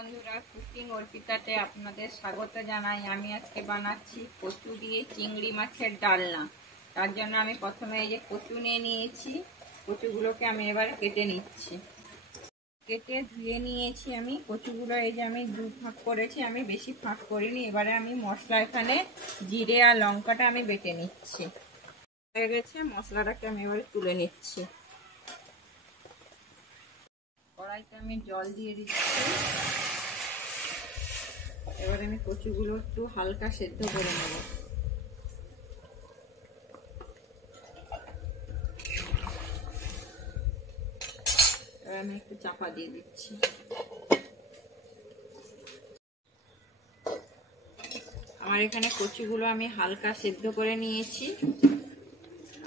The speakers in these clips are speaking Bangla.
বন্ধুরা, কুকিং অর্পিতাতে আপনাদের স্বাগত জানাই। আমি আজকে বানাচ্ছি কচু দিয়ে চিংড়ি মাছের ডালনা। তার জন্য আমি প্রথমে এই যে কচু নিয়ে নিয়েছি, কচুগুলোকে আমি এবারে কেটে নিচ্ছি। কেটে ধুয়ে নিয়েছি আমি কচুগুলো। এই যে আমি দু ফাঁক করেছি, আমি বেশি ফাঁক করিনি। এবারে আমি মশলা এখানে জিরে আর লঙ্কাটা আমি বেটে নিচ্ছি। হয়ে গেছে, মশলাটাকে আমি এবারে তুলে নিচ্ছি। কড়াইতে আমি জল দিয়ে দিচ্ছি। এবার আমি কচুগুলো একটু হালকা সেদ্ধ করে নেব। এবার আমি একটু চাপা দিয়ে দিচ্ছি। আমার এখানে কচুগুলো আমি হালকা সেদ্ধ করে নিয়েছি।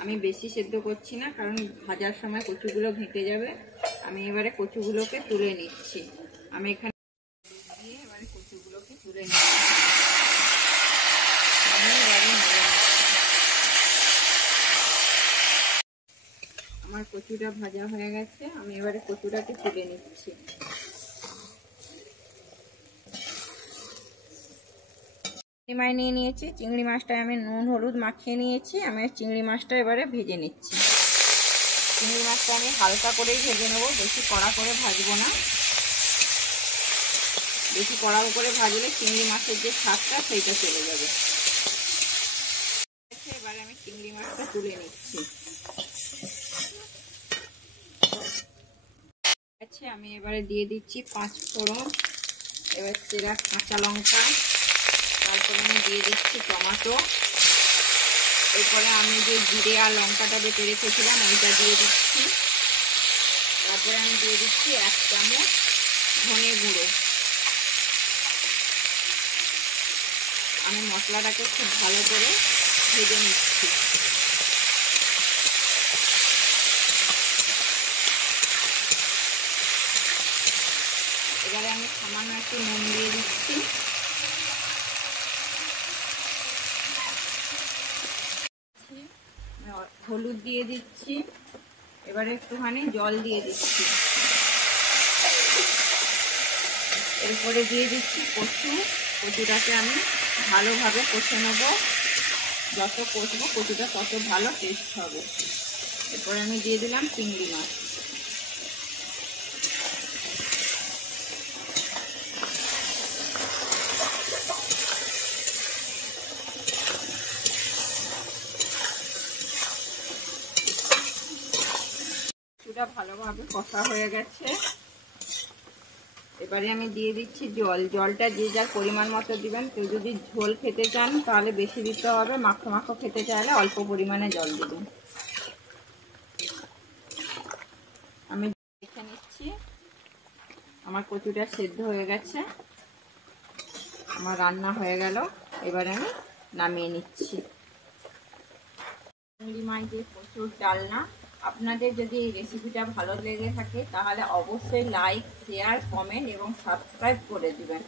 আমি বেশি সেদ্ধ করছি না, কারণ ভাজার সময় কচুগুলো ঘেঁটে যাবে। আমি এবারে কচুগুলোকে তুলে নিচ্ছি। আমি এখানে দিয়ে এবারে কচুগুলোকে তুলে নিচ্ছি। আমার কচুটা ভাজা হয়ে গেছে, আমি এবারে কচুটাকে তুলে নিচ্ছি। চিংড়ি মাছ নিয়ে নিয়েছি, চিংড়ি মাছটা আমি নুন হলুদ মাখিয়ে নিয়েছি। আমি চিংড়ি মাছটা এবারে ভেজে নিচ্ছি। চিংড়ি মাছটা আমি হালকা করেই ভেজে নেবো, বেশি কড়া করে ভাজবো না। বেশি কড়া করে ভাজলে চিংড়ি মাছের যে স্বাদটা সেইটা চলে যাবে। এবারে আমি চিংড়ি মাছটা তুলে নিচ্ছি। আমি এবারে দিয়ে দিচ্ছি 5 ফোড়ন, এবার চেরা কাঁচা লঙ্কা, তারপরে আমি দিয়ে দিচ্ছি টমেটো। এরপরে আমি যে জিরে আর লঙ্কাটা বেটে রেখেছিলাম ওইটা দিয়ে দিচ্ছি। তারপরে আমি দিয়ে দিচ্ছি 1 চামচ ধনে গুঁড়ো। আমি মশলাটাকে খুব ভালো করে ভেজে নিচ্ছি। এবারে আমি সামান্য একটু নুন দিয়ে দিচ্ছি। হলুদ দিয়ে দিচ্ছি। এবারে একটুখানি জল দিয়ে দিচ্ছি। এরপরে দিয়ে দিচ্ছি কচুটাকে আমি ভালোভাবে কষে নেব। যত কষবো কচুটা তত ভালো টেস্ট হবে। এরপরে আমি দিয়ে দিলাম চিংড়ি মাছ। কচুটা ভালোভাবে কষা হয়ে গেছে। এবারে আমি দিয়ে দিচ্ছি জল। জলটা যে যার পরিমাণ মতো দিবেন। কেউ যদি ঝোল খেতে চান তাহলে বেশি দিতে হবে, মাখো মাখো খেতে চাইলে অল্প পরিমাণে জল দিবেন। আমি দেখে নিচ্ছি আমার কচুটা সেদ্ধ হয়ে গেছে, আমার রান্না হয়ে গেল। এবারে আমি নামিয়ে নিচ্ছি। চিংড়ি মাছ দিয়ে কচুর ডালনা। আপনাদের যদি এই রেসিপিটা ভালো লেগে থাকে তাহলে অবশ্যই লাইক, শেয়ার, কমেন্ট এবং সাবস্ক্রাইব করে দিবেন।